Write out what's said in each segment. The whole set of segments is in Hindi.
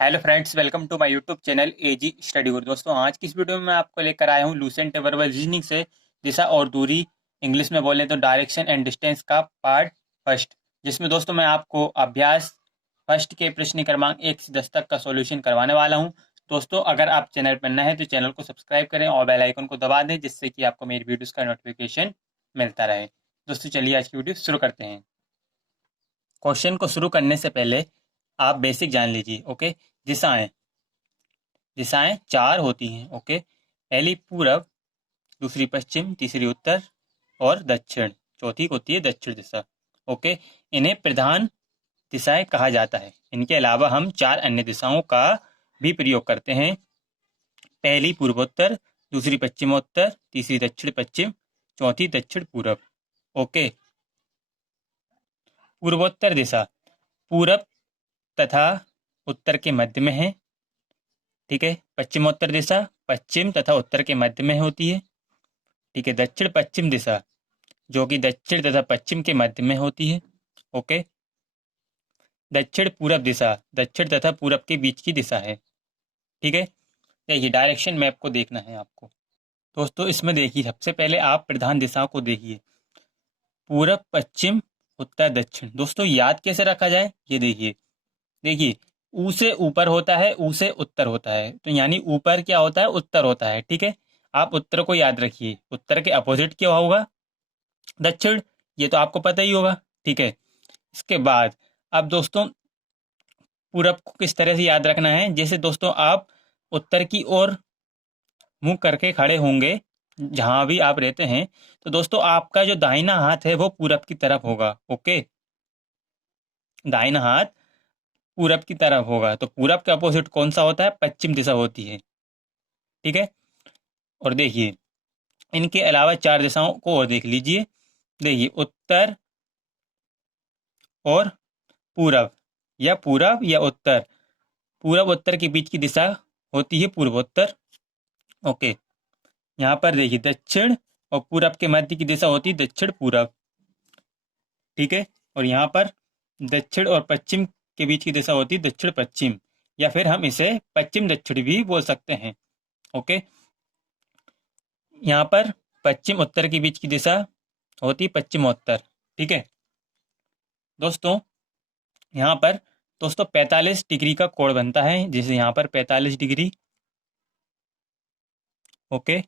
Hello friends, welcome to my YouTube channel AG study guru. दोस्तों, आज की इस वीडियो में मैं आपको लेकर आया हूँ लूसेंट वर्बल रीजनिंग से दिशा और दूरी, इंग्लिश में बोलें तो डायरेक्शन एंड डिस्टेंस का पार्ट फर्स्ट, जिसमें दोस्तों मैं आपको अभ्यास फर्स्ट के प्रश्न क्रमांक 1 से 10 तक का सॉल्यूशन करवाने वाला हूँ। दोस्तों, अगर आप चैनल पर नए हैं तो चैनल को सब्सक्राइब करें और बेल आइकन को दबा दें, जिससे कि आपको मेरी वीडियोस का नोटिफिकेशन मिलता रहे। दोस्तों, चलिए आज की वीडियो शुरू करते हैं। क्वेश्चन को शुरू करने से पहले आप बेसिक जान लीजिए। ओके। दिशाएं दिशाएं चार होती हैं। ओके। पहली पूरब, दूसरी पश्चिम, तीसरी उत्तर और दक्षिण, चौथी होती है दक्षिण दिशा। ओके। इन्हें प्रधान दिशाएं कहा जाता है। इनके अलावा हम चार अन्य दिशाओं का भी प्रयोग करते हैं। पहली पूर्वोत्तर, दूसरी पश्चिमोत्तर, तीसरी दक्षिण पश्चिम, चौथी दक्षिण पूरब। ओके। पूर्वोत्तर दिशा पूरब तथा उत्तर के मध्य में है। ठीक है। पश्चिमोत्तर दिशा पश्चिम तथा उत्तर के मध्य में होती है। ठीक है। दक्षिण पश्चिम दिशा जो कि दक्षिण तथा पश्चिम के मध्य में होती है। ओके। दक्षिण पूरब दिशा दक्षिण तथा पूरब के बीच की दिशा है। ठीक है। देखिए, डायरेक्शन मैप को देखना है आपको। दोस्तों, इसमें देखिए, सबसे पहले आप प्रधान दिशाओं को देखिए, पूरब, पश्चिम, उत्तर, दक्षिण। दोस्तों, याद कैसे रखा जाए, ये देखिए। देखिए, ऊ से ऊपर होता है, ऊ से उत्तर होता है, तो यानी ऊपर क्या होता है, उत्तर होता है। ठीक है। आप उत्तर को याद रखिए। उत्तर के अपोजिट क्या होगा, दक्षिण। ये तो आपको पता ही होगा। ठीक है। इसके बाद अब दोस्तों, पूरब को किस तरह से याद रखना है, जैसे दोस्तों आप उत्तर की ओर मुंह करके खड़े होंगे जहां भी आप रहते हैं, तो दोस्तों आपका जो दाहिना हाथ है वो पूरब की तरफ होगा। ओके। दाहिना हाथ पूरब की तरफ होगा, तो पूरब के अपोजिट कौन सा होता है, पश्चिम दिशा होती है। ठीक है। और देखिए, इनके अलावा चार दिशाओं को और देख लीजिए। देखिए, उत्तर और पूरब, या पूरब या उत्तर, पूरब उत्तर के बीच की दिशा होती है पूर्वोत्तर। ओके। यहाँ पर देखिए, दक्षिण और पूरब के मध्य की दिशा होती है दक्षिण पूरब। ठीक है। और यहाँ पर दक्षिण और पश्चिम के बीच की दिशा होती है दक्षिण पश्चिम, या फिर हम इसे पश्चिम दक्षिण भी बोल सकते हैं। ओके। यहाँ पर पश्चिम उत्तर के बीच की दिशा होती है पश्चिमोत्तर। ठीक है। दोस्तों, यहाँ पर दोस्तों 45 डिग्री का कोण बनता है, जैसे यहाँ पर 45 डिग्री। ओके।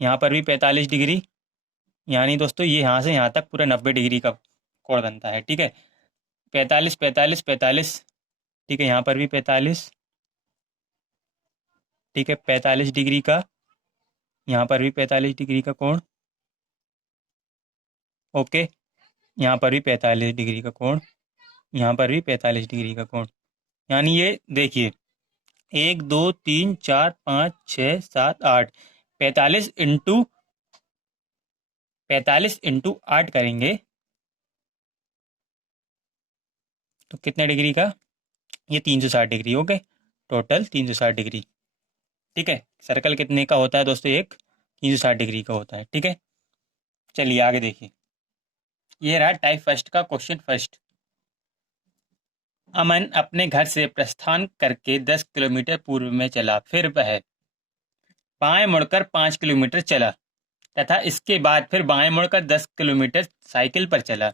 यहाँ पर भी 45 डिग्री, यानी दोस्तों ये यहाँ से यहाँ तक पूरा 90 डिग्री का कोण बनता है। ठीक है। 45 45 45। ठीक है। यहाँ पर भी 45। ठीक है। 45 डिग्री का, यहाँ पर भी 45 डिग्री का कोण। ओके। यहाँ पर भी 45 डिग्री का कोण, यहाँ पर भी 45 डिग्री का कोण। यानी ये देखिए, 1 2 3 4 5 6 7 8, 45 इंटू 8 करेंगे तो कितने डिग्री का, ये 360 डिग्री हो गए। Total 360 degree. ठीक है। सर्कल कितने का होता है दोस्तों, एक 360 डिग्री का होता है। ठीक है। चलिए आगे देखिए। ये रहा टाइप फर्स्ट का क्वेश्चन फर्स्ट। अमन अपने घर से प्रस्थान करके 10 किलोमीटर पूर्व में चला, फिर वह बाएं मुड़कर 5 किलोमीटर चला तथा इसके बाद फिर बाएं मुड़कर 10 किलोमीटर साइकिल पर चला।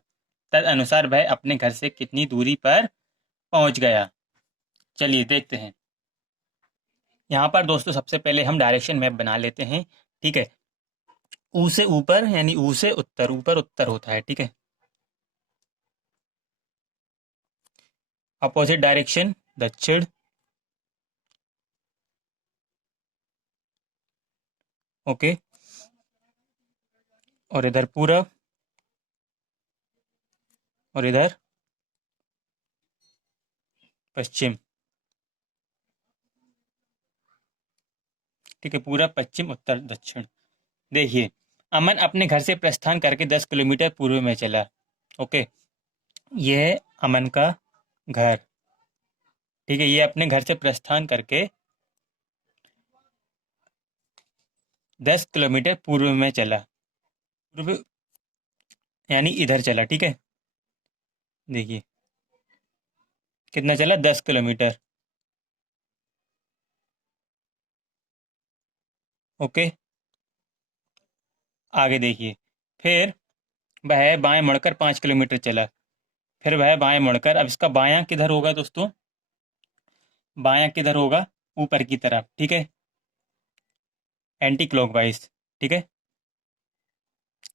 तद अनुसार वह अपने घर से कितनी दूरी पर पहुंच गया। चलिए देखते हैं। यहाँ पर दोस्तों सबसे पहले हम डायरेक्शन मैप बना लेते हैं। ठीक है। ऊ से ऊपर यानी ऊ से उत्तर, ऊपर उत्तर होता है। ठीक है। अपोजिट डायरेक्शन दक्षिण। ओके। और इधर पूरब, और इधर पश्चिम। ठीक है। पूरब, पश्चिम, उत्तर, दक्षिण। देखिए, अमन अपने घर से प्रस्थान करके 10 किलोमीटर पूर्व में चला। ओके। यह है अमन का घर। ठीक है। ये अपने घर से प्रस्थान करके 10 किलोमीटर पूर्व में चला। पूर्व यानी इधर चला। ठीक है। देखिए, कितना चला? 10 किलोमीटर। ओके, आगे देखिए। फिर वह बाएं मुड़कर 5 किलोमीटर चला। फिर वह बाएं मुड़कर, अब इसका बायां किधर होगा दोस्तों? बायां किधर होगा? ऊपर की तरफ, ठीक है, एंटी क्लॉकवाइज। ठीक है,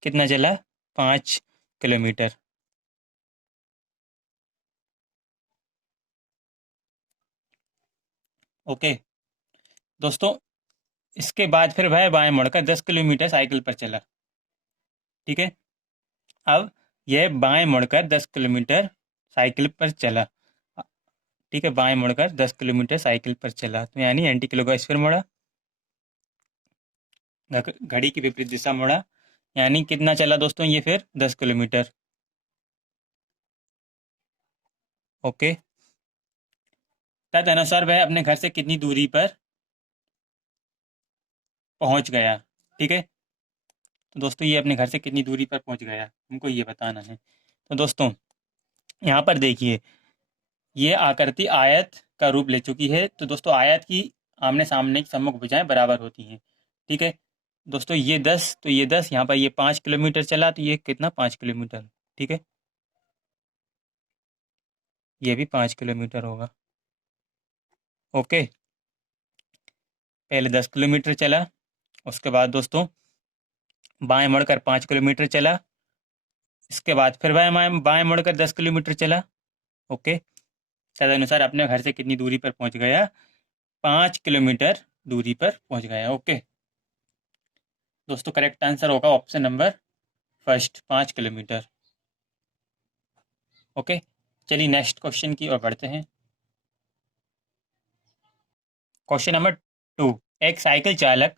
कितना चला? 5 किलोमीटर। ओके दोस्तों, इसके बाद फिर वह बाएं मुड़कर 10 किलोमीटर साइकिल पर चला। ठीक है, अब यह बाएं मुड़कर 10 किलोमीटर साइकिल पर चला। ठीक है, बाएं मुड़कर 10 किलोमीटर साइकिल पर चला, तो यानी एंटी क्लॉकवाइज फिर मुड़ा, घड़ी की विपरीत दिशा मुड़ा। यानी कितना चला दोस्तों ये फिर? 10 किलोमीटर। ओके, तदनुसार वह अपने घर से कितनी दूरी पर पहुंच गया? ठीक है, तो दोस्तों ये अपने घर से कितनी दूरी पर पहुंच गया, हमको ये बताना है। तो दोस्तों यहाँ पर देखिए, ये आकृति आयत का रूप ले चुकी है। तो दोस्तों आयत की आमने सामने की सम्मुख भुजाएं बराबर होती हैं। ठीक है दोस्तों, ये 10 तो ये 10, यहाँ पर ये 5 किलोमीटर चला, तो ये कितना? 5 किलोमीटर। ठीक है, ये भी 5 किलोमीटर होगा। ओके, पहले 10 किलोमीटर चला, उसके बाद दोस्तों बाएं मुड़कर 5 किलोमीटर चला, इसके बाद फिर बाएं बाएं मुड़कर 10 किलोमीटर चला। ओके, तदनुसार अपने घर से कितनी दूरी पर पहुंच गया? 5 किलोमीटर दूरी पर पहुंच गया। ओके दोस्तों, करेक्ट आंसर होगा option number first, 5 kilometre. Okay, चलिए नेक्स्ट क्वेश्चन की ओर बढ़ते हैं। Question number 2। एक साइकिल चालक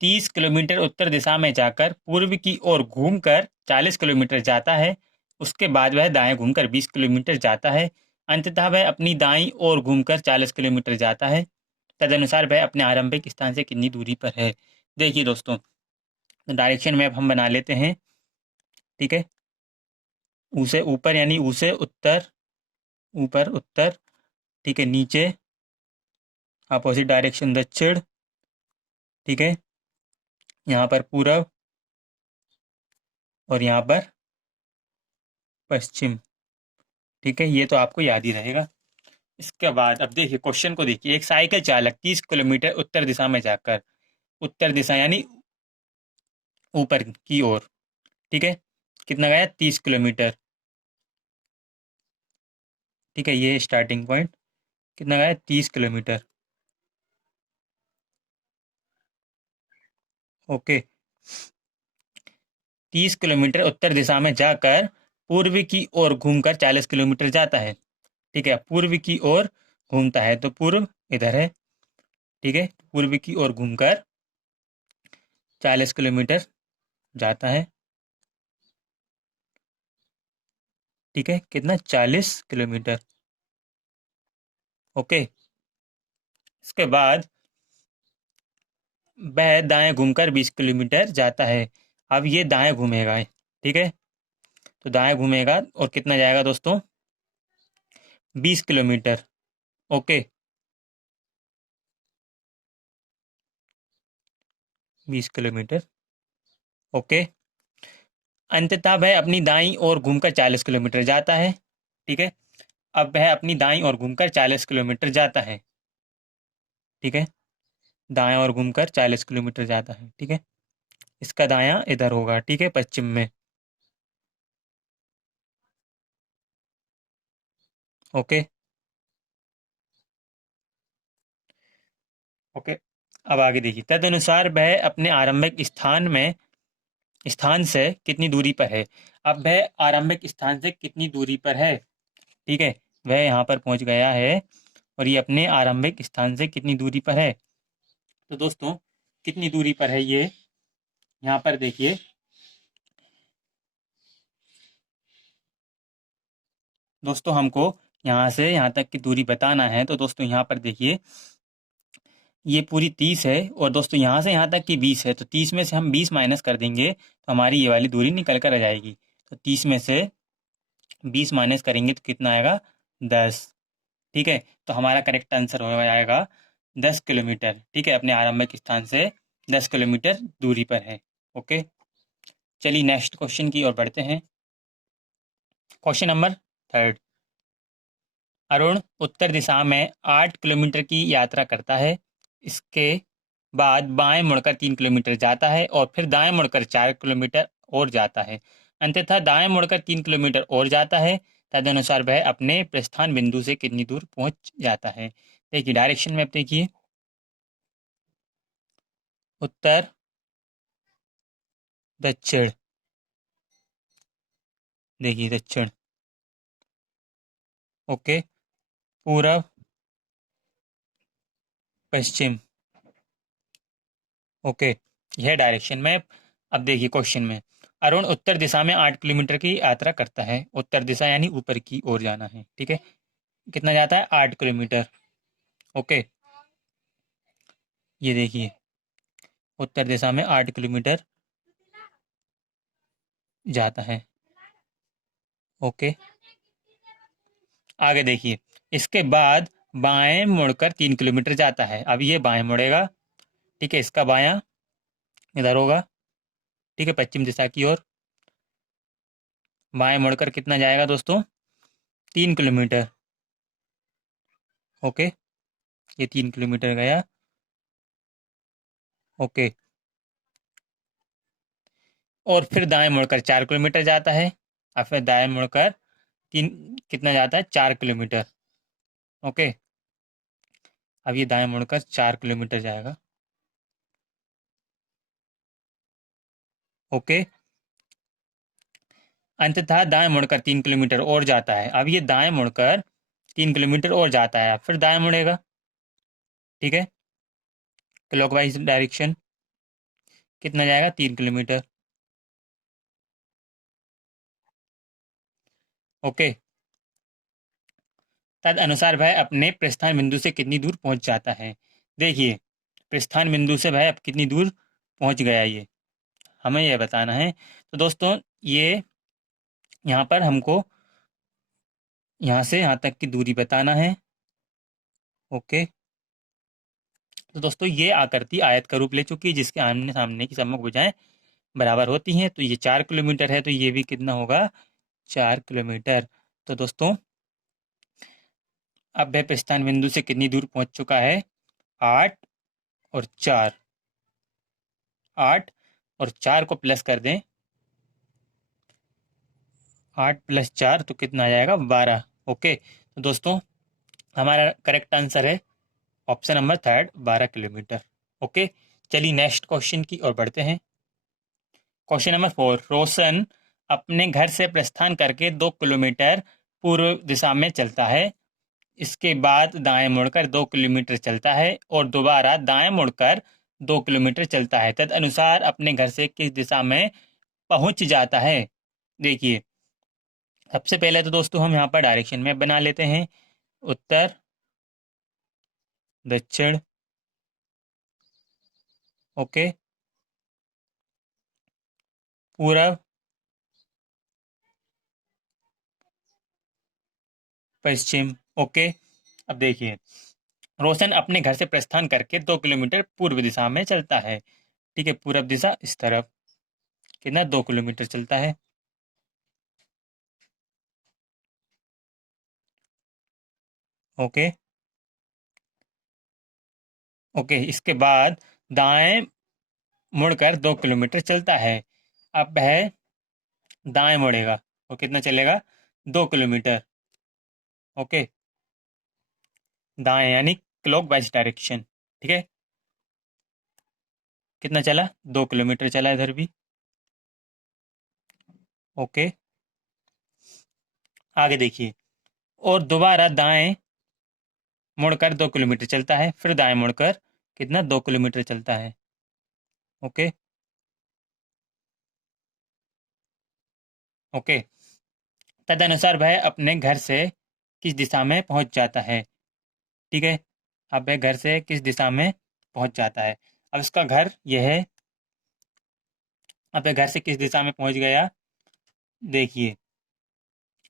30 किलोमीटर उत्तर दिशा में जाकर पूर्व की ओर घूमकर 40 किलोमीटर जाता है। उसके बाद वह दाएं घूमकर 20 किलोमीटर जाता है। अंततः वह अपनी दाईं ओर घूमकर 40 किलोमीटर जाता है। तदनुसार वह अपने आरंभिक स्थान से कितनी दूरी पर है? देखिए दोस्तों, डायरेक्शन मैप हम बना लेते हैं। ठीक है, उसे ऊपर यानी उसे उत्तर, ऊपर उत्तर, ठीक है, नीचे अपोजिट डायरेक्शन दक्षिण, ठीक है, यहाँ पर पूरब, और यहाँ पर पश्चिम। ठीक है, ये तो आपको याद ही रहेगा। इसके बाद अब देखिए, क्वेश्चन को देखिए। एक साइकिल चालक 30 किलोमीटर उत्तर दिशा में जाकर, उत्तर दिशा यानी ऊपर की ओर, ठीक है, कितना गया? 30 किलोमीटर। ठीक है, ये स्टार्टिंग पॉइंट, कितना गया? 30 किलोमीटर। ओके, 30 किलोमीटर उत्तर दिशा में जाकर पूर्व की ओर घूमकर 40 किलोमीटर जाता है। ठीक है, पूर्व की ओर घूमता है, तो पूर्व इधर है। ठीक है, पूर्व की ओर घूमकर 40 किलोमीटर जाता है। ठीक है, कितना? 40 किलोमीटर। ओके, इसके बाद वह दाएं घूमकर 20 किलोमीटर जाता है। अब ये दाएं घूमेगा। ठीक है, तो दाएं घूमेगा और कितना जाएगा दोस्तों? 20 किलोमीटर। Okay, 20 kilometre. ओके, अंततः वह अपनी दाईं ओर घूमकर 40 किलोमीटर जाता है। ठीक है, अब वह अपनी दाईं ओर घूमकर 40 किलोमीटर जाता है। ठीक है, दाएं ओर घूमकर 40 किलोमीटर जाता है। ठीक है, इसका दायां इधर होगा, ठीक है, पश्चिम में। ओके। ओके, अब आगे देखिए। तदनुसार वह अपने आरंभिक स्थान से कितनी दूरी पर है? अब वह आरंभिक स्थान से कितनी दूरी पर है? ठीक है, वह यहाँ पर पहुंच गया है, और ये अपने आरंभिक स्थान से कितनी दूरी पर है? तो दोस्तों कितनी दूरी पर है ये? यहाँ पर देखिए दोस्तों, हमको यहाँ से यहाँ तक की दूरी बताना है। तो दोस्तों यहाँ पर देखिए, ये पूरी 30 है, और दोस्तों यहाँ से यहाँ तक की 20 है। तो 30 में से हम 20 माइनस कर देंगे, तो हमारी ये वाली दूरी निकल कर आ जाएगी। तो 30 में से 20 माइनस करेंगे तो कितना आएगा? 10। ठीक है, तो हमारा करेक्ट आंसर हो जाएगा 10 किलोमीटर। ठीक है, अपने आरंभिक स्थान से 10 किलोमीटर दूरी पर है। ओके, चलिए नेक्स्ट क्वेश्चन की ओर बढ़ते हैं। Question number third. अरुण उत्तर दिशा में 8 किलोमीटर की यात्रा करता है। इसके बाद बाएं मुड़कर 3 किलोमीटर जाता है और फिर दाएं मुड़कर 4 किलोमीटर और जाता है। अंततः दाएं मुड़कर 3 किलोमीटर और जाता है। तदनुसार वह अपने प्रस्थान बिंदु से कितनी दूर पहुंच जाता है। देखिए डायरेक्शन में आप देखिए, उत्तर, दक्षिण, देखिए दक्षिण, ओके, पूरब, पश्चिम, ओके, यह डायरेक्शन में। अब देखिए क्वेश्चन में, अरुण उत्तर दिशा में 8 किलोमीटर की यात्रा करता है। उत्तर दिशा यानी ऊपर की ओर जाना है। ठीक है, कितना जाता है? 8 किलोमीटर। ओके, ये देखिए उत्तर दिशा में 8 किलोमीटर जाता है। ओके, आगे देखिए, इसके बाद बाएं मुड़कर 3 किलोमीटर जाता है। अब ये बाएं मुड़ेगा। ठीक है, इसका बायां इधर होगा। ठीक है, पश्चिम दिशा की ओर बाएं मुड़कर कितना जाएगा दोस्तों? 3 किलोमीटर। ओके, ये 3 किलोमीटर गया। ओके, और फिर दाएं मुड़कर 4 किलोमीटर जाता है। और फिर दाएं मुड़कर तीन कितना जाता है? 4 किलोमीटर। ओके, अब ये दाएं मुड़कर 4 किलोमीटर जाएगा। ओके, अंततः दाएं मुड़कर 3 किलोमीटर और जाता है। अब ये दाएं मुड़कर 3 किलोमीटर और जाता है, फिर दाएं मुड़ेगा। ठीक है, क्लॉकवाइज डायरेक्शन कितना जाएगा? 3 किलोमीटर। ओके, तद अनुसार वह अपने प्रस्थान बिंदु से कितनी दूर पहुंच जाता है। देखिए, प्रस्थान बिंदु से वह अब कितनी दूर पहुंच गया, ये हमें यह बताना है। तो दोस्तों, ये यहाँ पर हमको यहाँ से यहाँ तक की दूरी बताना है। ओके, तो दोस्तों ये आकृति आयत का रूप ले चुकी है, जिसके आमने सामने की सम्मुख भुजाएं बराबर होती हैं। तो ये 4 किलोमीटर है, तो ये भी कितना होगा? 4 किलोमीटर। तो दोस्तों, अब वह प्रस्थान बिंदु से कितनी दूर पहुंच चुका है? 8 और 4, 8 और 4 को प्लस कर दें। 8 + 4 तो कितना आ जाएगा? 12। ओके, तो दोस्तों हमारा करेक्ट आंसर है option number third, 12 kilometre. Okay, चलिए नेक्स्ट क्वेश्चन की ओर बढ़ते हैं। Question number four. रोशन अपने घर से प्रस्थान करके 2 किलोमीटर पूर्व दिशा में चलता है। इसके बाद दाएं मुड़कर 2 किलोमीटर चलता है और दोबारा दाएं मुड़कर 2 किलोमीटर चलता है। तद अनुसार अपने घर से किस दिशा में पहुंच जाता है। देखिए, सबसे पहले तो दोस्तों हम यहाँ पर डायरेक्शन मैप बना लेते हैं। उत्तर, दक्षिण, ओके, पूरब, पश्चिम। ओके, अब देखिए, रोशन अपने घर से प्रस्थान करके 2 किलोमीटर पूर्व दिशा में चलता है। ठीक है, पूरब दिशा इस तरफ कितना? 2 किलोमीटर चलता है। ओके, ओके, इसके बाद दाएं मुड़कर 2 किलोमीटर चलता है। अब वह दाएं मुड़ेगा और कितना चलेगा? 2 किलोमीटर। ओके, दाएं यानी क्लॉकवाइज डायरेक्शन। ठीक है, कितना चला? 2 किलोमीटर चला इधर भी। ओके, आगे देखिए, और दोबारा दाएं मुड़कर 2 किलोमीटर चलता है, फिर दाएं मुड़कर कितना? 2 किलोमीटर चलता है। ओके, ओके, तदनुसार वह अपने घर से किस दिशा में पहुंच जाता है। ठीक है, अब वह घर से किस दिशा में पहुंच जाता है। अब इसका घर यह है। अब वह घर से किस दिशा में पहुंच गया? देखिए,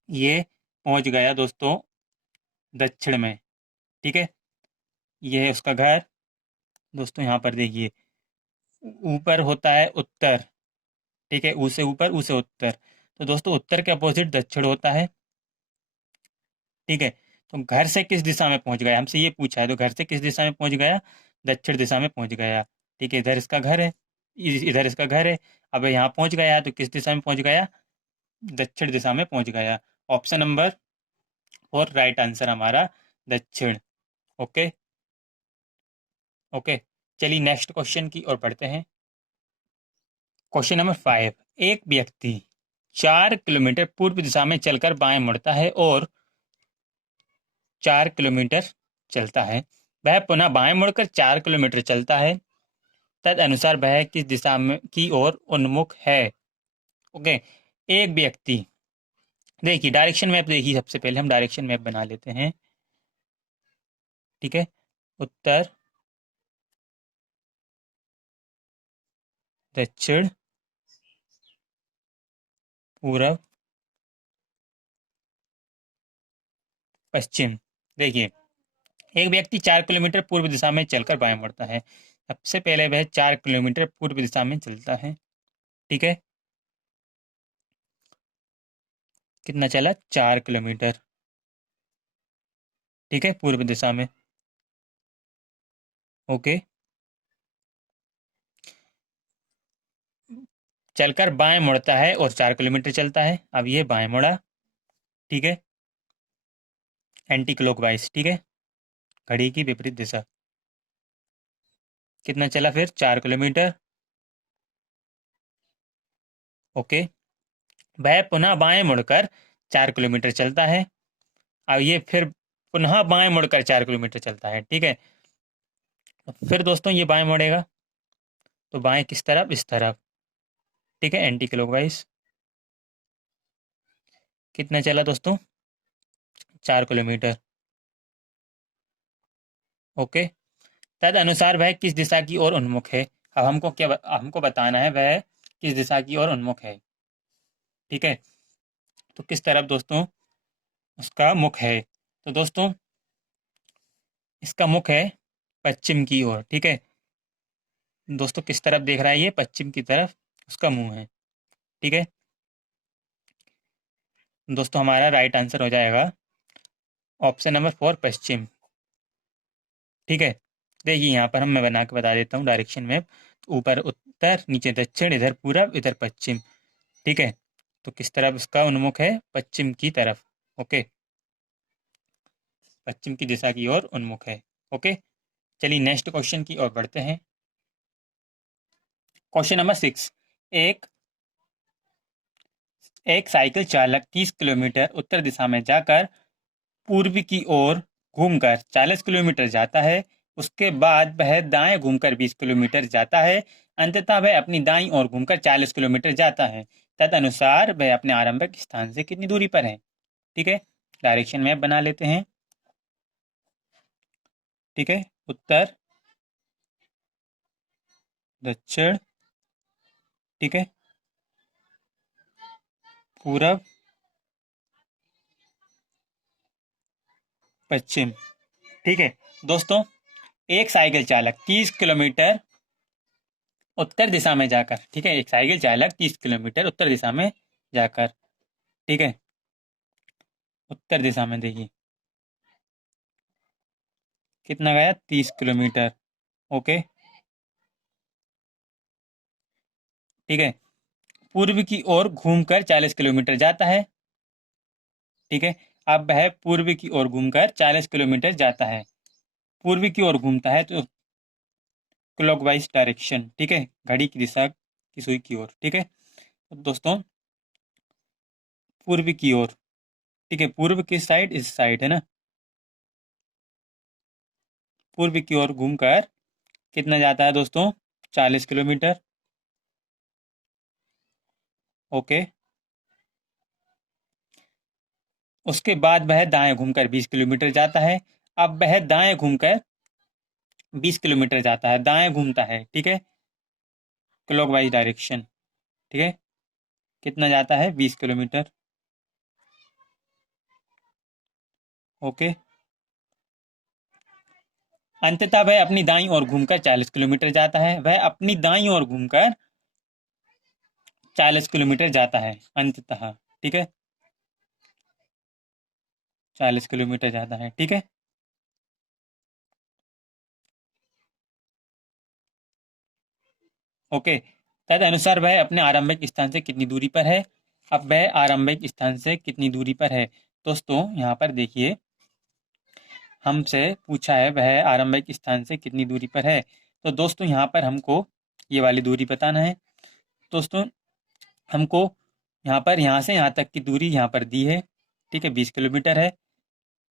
ये पहुंच गया दोस्तों दक्षिण में। ठीक है, ये है उसका घर। दोस्तों यहाँ पर देखिए, ऊपर होता है उत्तर। ठीक है, ऊ से ऊपर, ऊ से उत्तर। तो दोस्तों उत्तर के अपोजिट दक्षिण होता है। ठीक है, तो घर से किस दिशा में पहुंच गया, हमसे ये पूछा है, तो घर से किस दिशा में पहुंच गया, दक्षिण दिशा में पहुंच गया। ठीक है, इधर इसका घर है, इधर इसका घर है। अब यहाँ पहुंच गया है, तो किस दिशा में पहुंच गया, दक्षिण दिशा में पहुंच गया। ऑप्शन नंबर 4 राइट आंसर हमारा दक्षिण। ओके। ओके, चलिए नेक्स्ट क्वेश्चन की ओर बढ़ते हैं। Question number 5। एक व्यक्ति 4 किलोमीटर पूर्व दिशा में चलकर बाएं मुड़ता है और 4 किलोमीटर चलता है। वह पुनः बाएं मुड़कर 4 किलोमीटर चलता है। तद अनुसार वह किस दिशा में की ओर उन्मुख है। ओके, एक व्यक्ति, देखिए डायरेक्शन मैप देखिए, सबसे पहले हम डायरेक्शन मैप बना लेते हैं। ठीक है, उत्तर, दक्षिण, पूरब, पश्चिम। देखिए, एक व्यक्ति 4 किलोमीटर पूर्व दिशा में चलकर बाएं मुड़ता है। सबसे पहले वह 4 किलोमीटर पूर्व दिशा में चलता है। ठीक है, कितना चला, 4 किलोमीटर। ठीक है, पूर्व दिशा में। ओके, चलकर बाएं मुड़ता है और 4 किलोमीटर चलता है। अब ये बाएं मुड़ा। ठीक है, एंटी क्लॉकवाइज। ठीक है, घड़ी की विपरीत दिशा। कितना चला फिर, 4 किलोमीटर। ओके, वह पुनः बाएं मुड़कर 4 किलोमीटर चलता है। अब ये फिर पुनः बाएं मुड़कर 4 किलोमीटर चलता है। ठीक है, तो फिर दोस्तों ये बाएं मुड़ेगा, तो बाएं किस तरफ, इस तरफ। ठीक है, एंटी क्लॉकवाइज। कितना चला दोस्तों, 4 किलोमीटर। ओके, तद अनुसार वह किस दिशा की ओर उन्मुख है। अब हमको हमको बताना है वह किस दिशा की ओर उन्मुख है। ठीक है, तो किस तरफ दोस्तों उसका मुख है। तो दोस्तों इसका मुख है पश्चिम की ओर। ठीक है, दोस्तों किस तरफ देख रहा है, ये पश्चिम की तरफ उसका मुंह है। ठीक है, दोस्तों हमारा राइट आंसर हो जाएगा ऑप्शन नंबर 4, पश्चिम। ठीक है, देखिए यहाँ पर मैं बना के बता देता हूँ डायरेक्शन में। ऊपर उत्तर, नीचे दक्षिण, इधर पूरब, इधर पश्चिम। ठीक है, तो किस तरफ उसका उन्मुख है, पश्चिम की तरफ। ओके, पश्चिम की दिशा की ओर उन्मुख है। ओके, चलिए नेक्स्ट क्वेश्चन की ओर बढ़ते हैं। Question number 6। एक एक साइकिल चालक 30 किलोमीटर उत्तर दिशा में जाकर पूर्व की ओर घूमकर 40 किलोमीटर जाता है। उसके बाद वह दाएं घूमकर 20 किलोमीटर जाता है। अंततः वह अपनी दाईं ओर घूमकर 40 किलोमीटर जाता है। तदनुसार वह अपने आरंभिक स्थान से कितनी दूरी पर है। ठीक है, डायरेक्शन मैप बना लेते हैं। ठीक है, उत्तर, दक्षिण, ठीक है, पूरब, पश्चिम। ठीक है, दोस्तों एक साइकिल चालक 30 किलोमीटर उत्तर दिशा में जाकर, ठीक है, एक साइकिल चालक 30 किलोमीटर उत्तर दिशा में जाकर, ठीक है, उत्तर दिशा में देखिए कितना गया, 30 किलोमीटर। ओके, ठीक है, पूर्व की ओर घूमकर 40 किलोमीटर जाता है। ठीक है, अब वह पूर्व की ओर घूमकर 40 किलोमीटर जाता है। पूर्व की ओर घूमता है तो क्लॉकवाइज डायरेक्शन। ठीक है, घड़ी की दिशा की सुई की ओर। ठीक है, तो दोस्तों पूर्व की ओर, ठीक है, पूर्व किस साइड, इस साइड है ना। पूर्व की ओर घूमकर कितना जाता है दोस्तों, 40 किलोमीटर। ओके, उसके बाद वह दाएं घूमकर 20 किलोमीटर जाता है। अब वह दाएं घूमकर 20 किलोमीटर जाता है, दाएं घूमता है। ठीक है, क्लॉकवाइज डायरेक्शन। ठीक है, कितना जाता है, 20 किलोमीटर। ओके, अंततः वह अपनी दाईं ओर घूमकर 40 किलोमीटर जाता है। वह अपनी दाईं ओर घूमकर 40 किलोमीटर जाता है अंततः। ठीक है, 40 किलोमीटर जाता है। ठीक है, ओके। तदनुसार वह अपने आरंभिक स्थान से कितनी दूरी पर है। अब वह आरंभिक स्थान से कितनी दूरी पर है। दोस्तों यहाँ पर देखिए, हमसे पूछा है वह आरंभिक स्थान से कितनी दूरी पर है। तो दोस्तों यहाँ पर हमको ये वाली दूरी बताना है। दोस्तों हमको यहाँ से यहाँ तक की दूरी यहाँ पर दी है। ठीक है, 20 किलोमीटर है।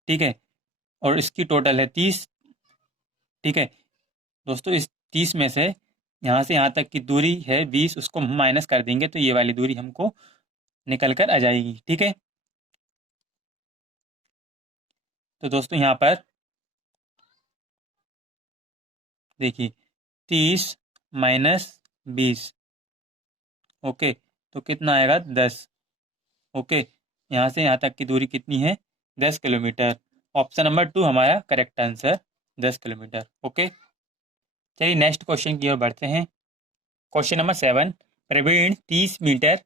ठीक है, और इसकी टोटल है 30। ठीक है दोस्तों, इस 30 में से यहाँ तक की दूरी है 20, उसको हम माइनस कर देंगे तो ये वाली दूरी हमको निकल कर आ जाएगी। ठीक है, तो दोस्तों यहाँ पर देखिए 30 माइनस 20, ओके, तो कितना आएगा 10। ओके, यहाँ से यहाँ तक की दूरी कितनी है 10 किलोमीटर। ऑप्शन नंबर 2 हमारा करेक्ट आंसर 10 किलोमीटर। ओके, चलिए नेक्स्ट क्वेश्चन की ओर बढ़ते हैं। Question number 7। प्रवीण 30 मीटर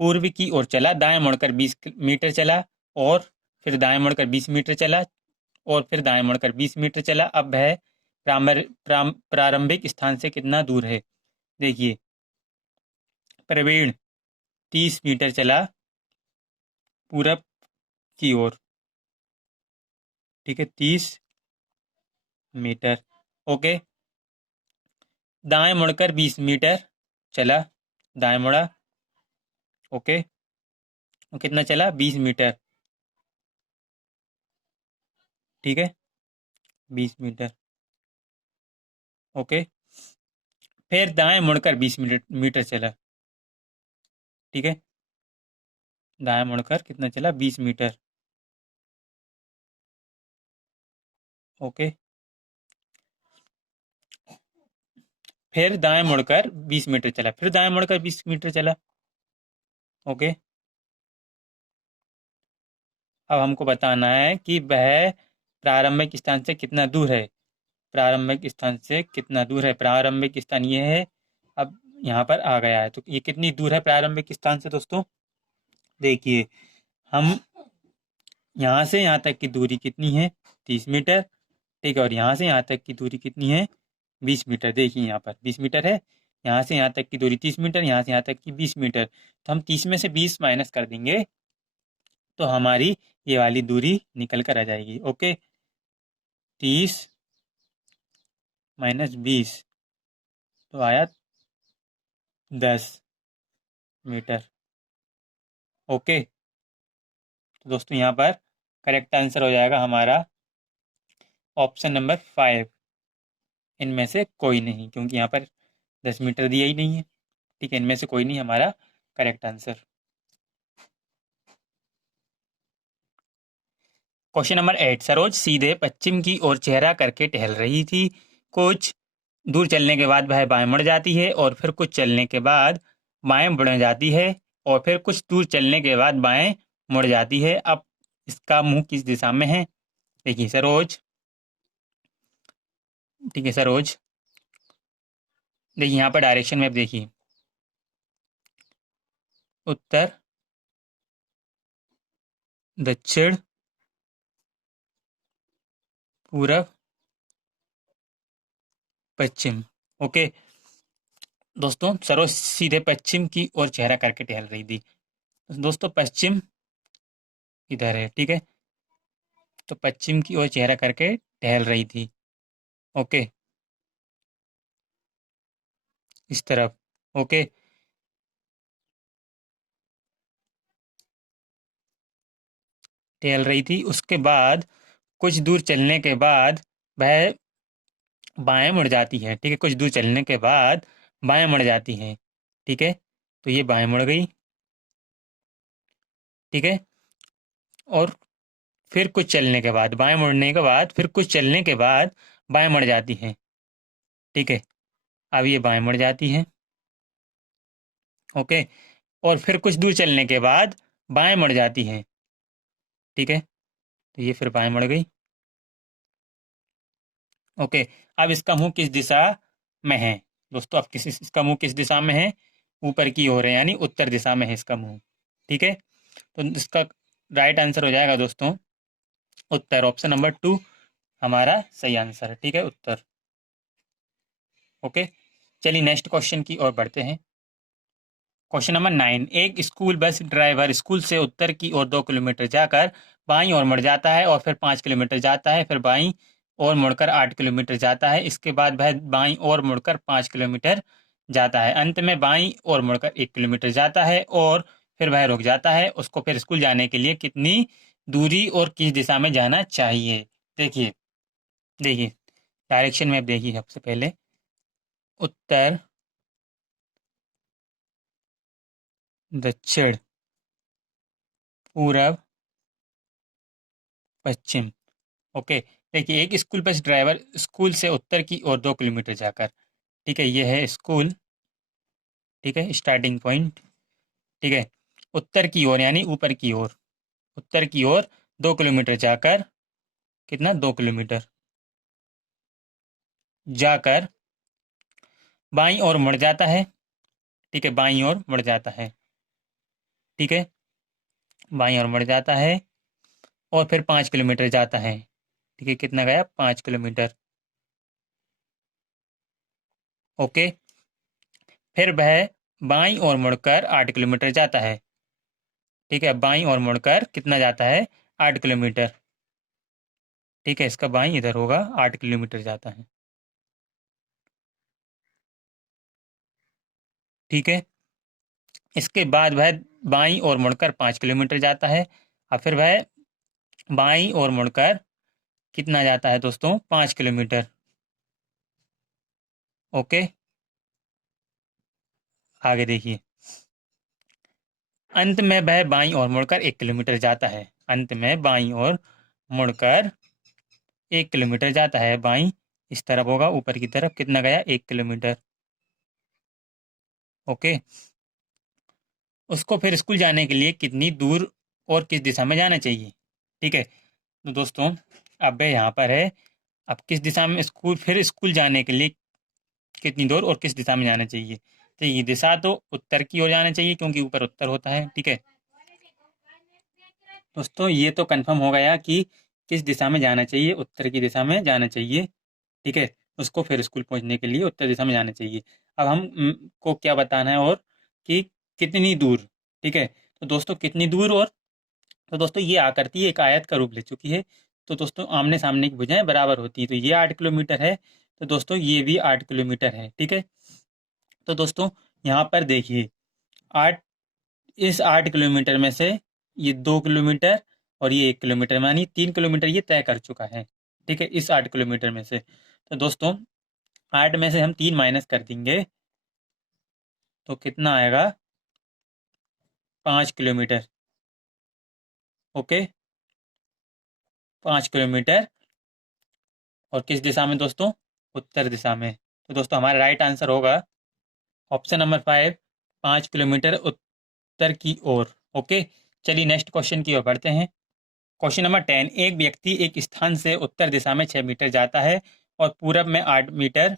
पूर्व की ओर चला, दाएं मुड़कर 20 मीटर चला, और फिर दाएं मुड़कर 20 मीटर चला, और फिर दाएं मुड़कर 20 मीटर चला। अब वह प्रारंभिक स्थान से कितना दूर है। देखिए, प्रवीण 30 मीटर चला पूरब की ओर। ठीक है, 30 मीटर। ओके, दाएं मुड़कर 20 मीटर चला, दाएं मुड़ा। ओके, वो कितना चला 20 मीटर। ठीक है, 20 मीटर। ओके, फिर दाएं मुड़कर 20 मीटर चला। ठीक है, दाएं मुड़कर कितना चला 20 मीटर। ओके, फिर दाएं मुड़कर 20 मीटर चला, फिर दाएं मुड़कर 20 मीटर चला। ओके, अब हमको बताना है कि वह प्रारंभिक स्थान से कितना दूर है। प्रारंभिक स्थान से कितना दूर है, प्रारंभिक स्थान ये है। अब यहाँ पर आ गया है, तो ये कितनी दूर है प्रारंभिक स्थान से। दोस्तों देखिए, हम यहाँ से यहाँ तक की दूरी कितनी है 30 मीटर। ठीक है, और यहाँ से यहाँ तक की दूरी कितनी है 20 मीटर। देखिए यहाँ पर 20 मीटर है, यहाँ से यहाँ तक की दूरी 30 मीटर, यहाँ से यहाँ तक की 20 मीटर। तो हम 30 में से 20 माइनस कर देंगे तो हमारी ये वाली दूरी निकल कर आ जाएगी। ओके, 30 माइनस 20 तो आया 10 मीटर। ओके, तो दोस्तों यहाँ पर करेक्ट आंसर हो जाएगा हमारा ऑप्शन नंबर 5, इनमें से कोई नहीं, क्योंकि यहाँ पर 10 मीटर दिया ही नहीं है। ठीक है, इनमें से कोई नहीं हमारा correct answer. Question number 8। Saroj सीधे पश्चिम की ओर चेहरा करके टहल रही थी। कुछ दूर चलने के बाद वह बाएं मुड़ जाती है, और फिर कुछ चलने के बाद बाएं मुड़ जाती है, और फिर कुछ दूर चलने के बाद बाएं मुड़ जाती है। अब इसका मुंह किस दिशा में है। देखिए सरोज, ठीक है सरोज, देखिए यहाँ पर डायरेक्शन मैप देखिए, उत्तर, दक्षिण, पूरब, पश्चिम। ओके दोस्तों, सरोज सीधे पश्चिम की ओर चेहरा करके टहल रही थी। दोस्तों पश्चिम इधर है। ठीक है, तो पश्चिम की ओर चेहरा करके टहल रही थी। ओके, इस तरफ। ओके, टहल रही थी, उसके बाद कुछ दूर चलने के बाद वह बाएं मुड़ जाती है। ठीक है, कुछ दूर चलने के बाद बाएं मुड़ जाती है। ठीक है, तो ये बाएं मुड़ गई। ठीक है, और फिर कुछ चलने के बाद, बाएं मुड़ने के बाद फिर कुछ चलने के बाद बाएं मुड़ जाती है। ठीक है, अब ये बाएं मुड़ जाती है। ओके, और फिर कुछ दूर चलने के बाद बाएं मुड़ जाती है। ठीक है, तो ये फिर बाएं मुड़ गई। ओके, अब इसका मुंह किस दिशा में है दोस्तों? अब इसका मुंह किस दिशा में है? ऊपर की ओर है, यानी उत्तर दिशा में है इसका मुंह। ठीक है, तो इसका राइट आंसर हो जाएगा दोस्तों उत्तर। ऑप्शन नंबर 2 हमारा सही आंसर है। ठीक है, उत्तर। ओके, चलिए नेक्स्ट क्वेश्चन की ओर बढ़ते हैं। क्वेश्चन नंबर 9, एक स्कूल बस ड्राइवर स्कूल से उत्तर की ओर 2 किलोमीटर जाकर बाईं ओर मुड़ जाता है और फिर 5 किलोमीटर जाता है, फिर बाईं ओर मुड़कर 8 किलोमीटर जाता है। इसके बाद वह बाईं ओर मुड़कर 5 किलोमीटर जाता है। अंत में बाईं ओर मुड़कर 1 किलोमीटर जाता है और फिर वह रुक जाता है। उसको फिर स्कूल जाने के लिए कितनी दूरी और किस दिशा में जाना चाहिए? देखिए, देखिए डायरेक्शन में अब देखिए, सबसे पहले उत्तर, दक्षिण, पूरब, पश्चिम। ओके, देखिए एक स्कूल बस ड्राइवर स्कूल से उत्तर की ओर 2 किलोमीटर जाकर, ठीक है, ये है स्कूल, ठीक है, स्टार्टिंग पॉइंट, ठीक है, उत्तर की ओर यानी ऊपर की ओर, उत्तर की ओर 2 किलोमीटर जाकर, कितना, 2 किलोमीटर जाकर बाईं ओर मुड़ जाता है। ठीक है, बाईं ओर मुड़ जाता है। ठीक है, बाईं ओर मुड़ जाता है और फिर 5 किलोमीटर जाता है। ठीक है, कितना गया? 5 किलोमीटर। ओके, फिर वह बाईं ओर मुड़कर 8 किलोमीटर जाता है। ठीक है, बाईं ओर मुड़कर कितना जाता है? 8 किलोमीटर। ठीक है, इसका बाईं इधर होगा, 8 किलोमीटर जाता है। ठीक है, इसके बाद वह बाईं ओर मुड़कर 5 किलोमीटर जाता है और फिर वह बाईं ओर मुड़कर कितना जाता है दोस्तों? 5 किलोमीटर। ओके, आगे देखिए, अंत में वह बाईं ओर मुड़कर 1 किलोमीटर जाता है। अंत में बाईं ओर मुड़कर 1 किलोमीटर जाता है। बाईं इस तरफ होगा, ऊपर की तरफ, कितना गया? 1 किलोमीटर। ओके, उसको फिर स्कूल जाने के लिए कितनी दूर और किस दिशा में जाना चाहिए? ठीक है, तो दोस्तों अब यहाँ पर है, अब किस दिशा में स्कूल, फिर स्कूल जाने के लिए कितनी दूर और किस दिशा में जाना चाहिए? तो ये दिशा तो उत्तर की ओर जाना चाहिए, क्योंकि ऊपर उत्तर होता है। ठीक है दोस्तों, ये तो कंफर्म हो गया कि किस दिशा में जाना चाहिए, उत्तर की दिशा में जाना चाहिए। ठीक है, उसको फिर स्कूल पहुंचने के लिए उत्तर दिशा में जाना चाहिए। अब हम को क्या बताना है, और कि कितनी दूर। ठीक है, तो दोस्तों कितनी दूर, और तो दोस्तों ये आकृति एक आयत का रूप ले चुकी है। तो दोस्तों आमने सामने की भुजाएं बराबर होती है, तो ये 8 किलोमीटर है, तो दोस्तों ये भी 8 किलोमीटर है। ठीक है, तो दोस्तों यहाँ पर देखिए, आठ, इस 8 किलोमीटर में से ये 2 किलोमीटर और ये 1 किलोमीटर, यानी 3 किलोमीटर ये तय कर चुका है। ठीक है, इस 8 किलोमीटर में से, तो दोस्तों 8 में से हम 3 माइनस कर देंगे, तो कितना आएगा? 5 किलोमीटर। ओके, 5 किलोमीटर, और किस दिशा में दोस्तों? उत्तर दिशा में। तो दोस्तों हमारा राइट आंसर होगा ऑप्शन नंबर 5, 5 किलोमीटर उत्तर की ओर। ओके, चलिए नेक्स्ट क्वेश्चन की ओर बढ़ते हैं। क्वेश्चन नंबर 10, एक व्यक्ति एक स्थान से उत्तर दिशा में 6 मीटर जाता है और पूरब में 8 मीटर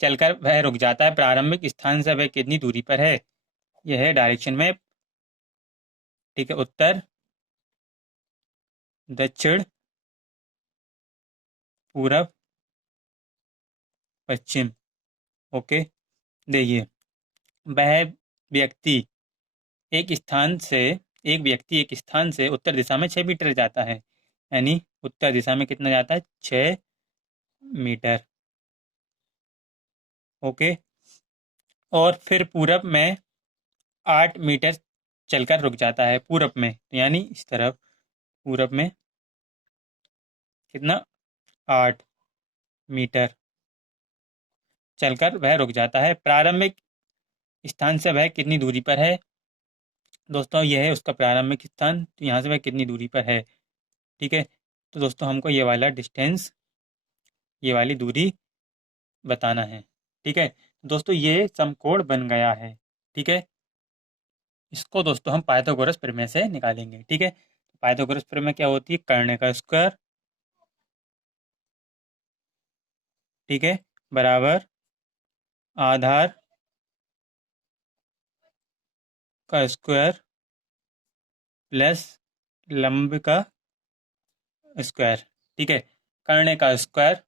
चलकर वह रुक जाता है। प्रारंभिक स्थान से वह कितनी दूरी पर है? यह है डायरेक्शन में। ठीक है, उत्तर, दक्षिण, पूरब, पश्चिम। ओके, देखिए, वह व्यक्ति एक स्थान से एक व्यक्ति एक स्थान से उत्तर दिशा में 6 मीटर जाता है, यानी उत्तर दिशा में कितना जाता है? 6 मीटर। ओके, और फिर पूरब में 8 मीटर चलकर रुक जाता है, पूरब में, यानी इस तरफ, पूरब में कितना? 8 मीटर चलकर वह रुक जाता है। प्रारंभिक स्थान से वह कितनी दूरी पर है? दोस्तों यह है उसका प्रारंभिक स्थान, तो यहाँ से वह कितनी दूरी पर है? ठीक है, तो दोस्तों हमको ये वाला डिस्टेंस, ये वाली दूरी बताना है। ठीक है, दोस्तों ये समकोण बन गया है। ठीक है, इसको दोस्तों हम पाइथागोरस प्रमेय से निकालेंगे। ठीक है, पाइथागोरस प्रमेय क्या होती है? कर्ण का स्क्वायर ठीक है, बराबर आधार का स्क्वायर प्लस लंब का स्क्वायर। ठीक है, कर्ण का स्क्वायर,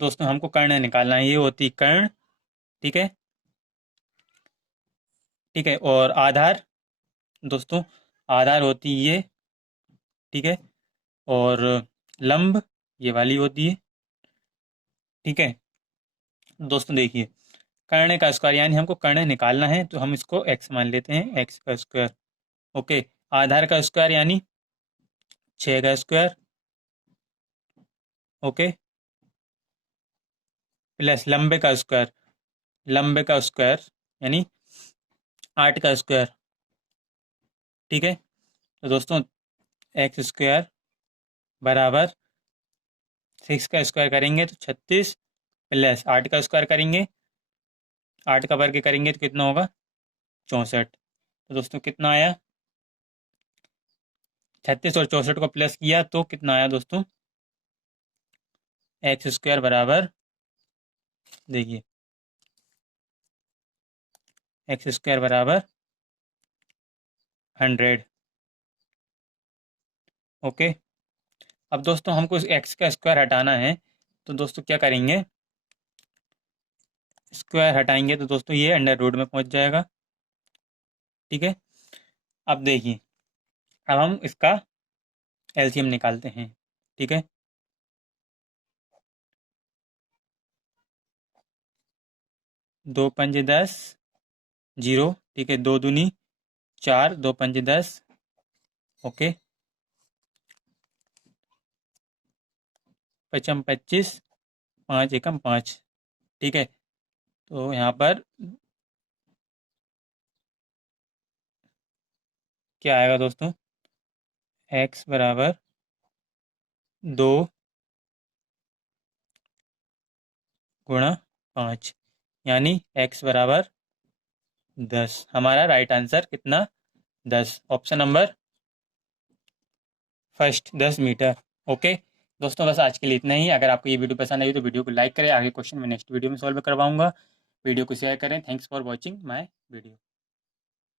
दोस्तों हमको कर्ण निकालना है, ये होती कर्ण। ठीक है, ठीक है, और आधार, दोस्तों आधार होती ये। ठीक है, और लंब ये वाली होती है। ठीक है, दोस्तों देखिए, कर्ण का स्क्वायर यानी हमको कर्ण निकालना है, तो हम इसको एक्स मान लेते हैं, एक्स का स्क्वायर। ओके, आधार का स्क्वायर यानी 6 का स्क्वायर। ओके, प्लस लंबे का स्क्वायर, लंबे का स्क्वायर यानी 8 का स्क्वायर। ठीक है, तो दोस्तों एक्स स्क्वायर बराबर 6 का स्क्वायर करेंगे तो 36, प्लस 8 का स्क्वायर करेंगे, 8 का वर्ग करेंगे तो कितना होगा, 64। तो दोस्तों कितना आया, 36 और 64 को प्लस किया तो कितना आया दोस्तों, एक्स स्क्वायर बराबर, देखिए एक्स स्क्वायर बराबर 100। ओके, अब दोस्तों हमको इस एक्स का स्क्वायर हटाना है, तो दोस्तों क्या करेंगे, स्क्वायर हटाएंगे तो दोस्तों ये अंडर रूट में पहुंच जाएगा। ठीक है, अब देखिए, अब हम इसका एलसीएम निकालते हैं। ठीक है, 2 × 5 = 10, जीरो। ठीक है, 2 × 2 = 4, 2 × 5 = 10। ओके, 5×5 = 25, 5×1 = 5। ठीक है, तो यहाँ पर क्या आएगा दोस्तों, एक्स बराबर 2 × 5 यानी एक्स बराबर 10। हमारा राइट आंसर कितना, 10, option number first, 10 metre. Okay, दोस्तों बस आज के लिए इतना ही। अगर आपको ये वीडियो पसंद आई तो वीडियो को लाइक करें, आगे क्वेश्चन मैं नेक्स्ट वीडियो में सॉल्व करवाऊंगा। वीडियो को शेयर करें। Thanks for watching my video.